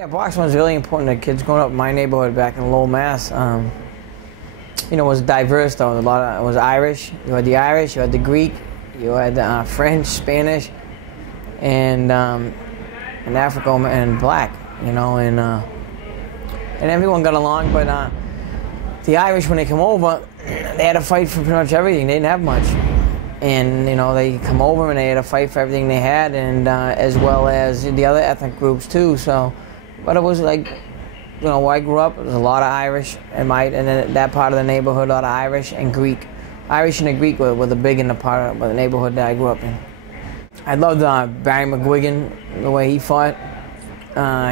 Yeah, boxing was really important to kids growing up in my neighborhood back in Lowell, Mass. You know, it was diverse though. It was Irish. You had the Irish, you had the Greek, you had the French, Spanish, and Africa and black. You know, and everyone got along. But the Irish, when they come over, they had to fight for pretty much everything. They didn't have much, and you know, they come over and they had to fight for everything they had, and as well as the other ethnic groups too. So, but it was like, you know, where I grew up, there was a lot of Irish in that part of the neighborhood, a lot of Irish and Greek. Irish and the Greek were the big in the part of the neighborhood that I grew up in. I loved Barry McGuigan, the way he fought.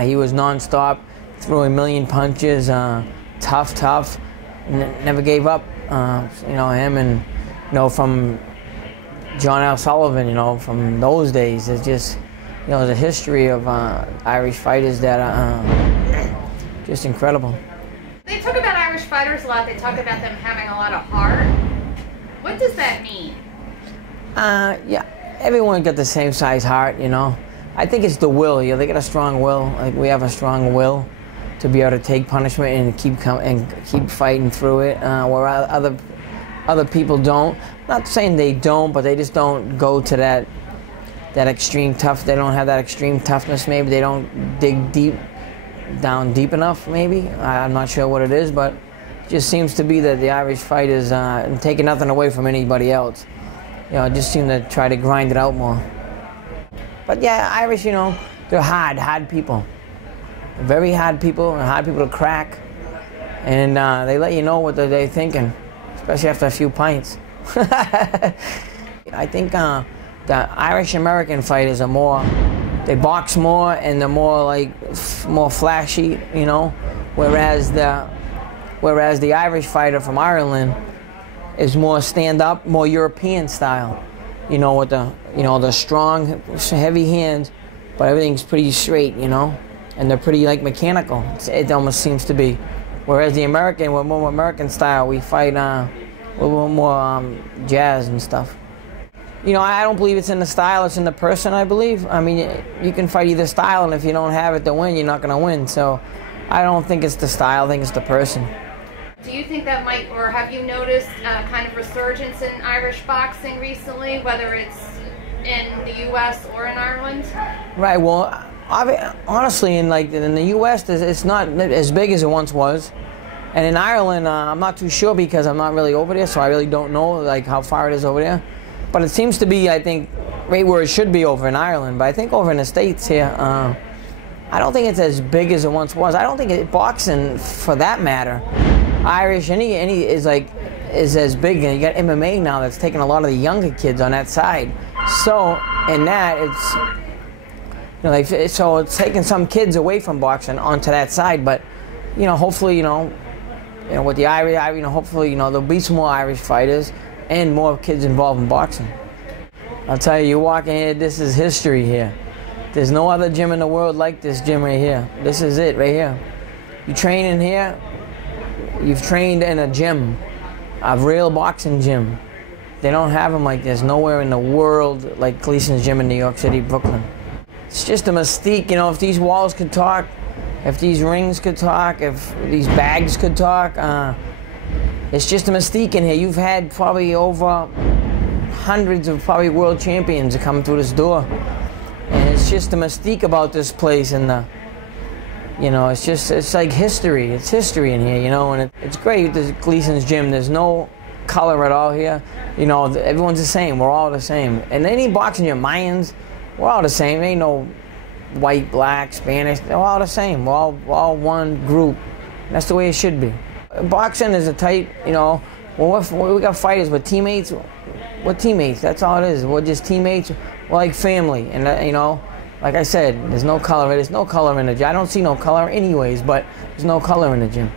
He was nonstop, threw a million punches, tough, never gave up. You know, him and, you know, from John L. Sullivan, you know, from those days, it's just, you know, there's a history of Irish fighters that are just incredible. They talk about Irish fighters a lot. They talk about them having a lot of heart. What does that mean? Yeah, everyone got the same size heart, you know. I think it's the will. You know, they got a strong will. Like we have a strong will to be able to take punishment and keep fighting through it. Where other people don't. Not saying they don't, but they just don't go to that extreme tough. They don't have that extreme toughness. Maybe they don't dig down deep enough. Maybe I'm not sure what it is, but it just seems to be that the Irish fighters taking nothing away from anybody else. You know, just seem to try to grind it out more. But yeah, Irish, you know, they're hard people. Very hard people, and hard people to crack. And they let you know what they're thinking, especially after a few pints. I think the Irish-American fighters are more, they box more and they're more flashy, you know, whereas the Irish fighter from Ireland is more stand-up, more European style. You know, with the strong, heavy hands, but everything's pretty straight, you know, and they're pretty like mechanical. It almost seems to be. Whereas the American, we're more American style. We fight a little more jazz and stuff. You know, I don't believe it's in the style; it's in the person. I believe. I mean, you can fight either style, and if you don't have it to win, you're not going to win. So, I don't think it's the style. I think it's the person. Do you think that might, or have you noticed kind of resurgence in Irish boxing recently, whether it's in the U.S. or in Ireland? Right. Well, honestly, in the U.S., it's not as big as it once was, and in Ireland, I'm not too sure because I'm not really over there, so I really don't know like how far it is over there. But it seems to be, I think, right where it should be over in Ireland. But I think over in the States here, I don't think it's as big as it once was. I don't think boxing, for that matter, Irish, any is as big. And you got MMA now that's taking a lot of the younger kids on that side. So in that, it's, you know, so it's taking some kids away from boxing onto that side. But you know, hopefully, you know, with the Irish, you know, hopefully, you know, there'll be some more Irish fighters and more kids involved in boxing. I'll tell you, you walk in here, this is history here. There's no other gym in the world like this gym right here. This is it right here. You train in here. You've trained in a gym, a real boxing gym. They don't have them like this nowhere in the world like Gleason's gym in New York City, Brooklyn. It's just a mystique, you know, if these walls could talk, if these rings could talk, if these bags could talk, it's just a mystique in here. You've had probably over hundreds of probably world champions that come through this door. And it's just a mystique about this place, and you know, it's like history. It's history in here, you know, and it's great. There's Gleason's gym. There's no color at all here. You know, everyone's the same. We're all the same. And any boxing gym, Mayans, we're all the same. Ain't no white, black, Spanish. They're all the same. We're all one group. And that's the way it should be. Boxing is a tight, you know, when we got fighters with teammates. We're teammates. That's all it is. We're just teammates. We're like family. And, you know, like I said, there's no color. There's no color in the gym. I don't see no color anyways, but there's no color in the gym.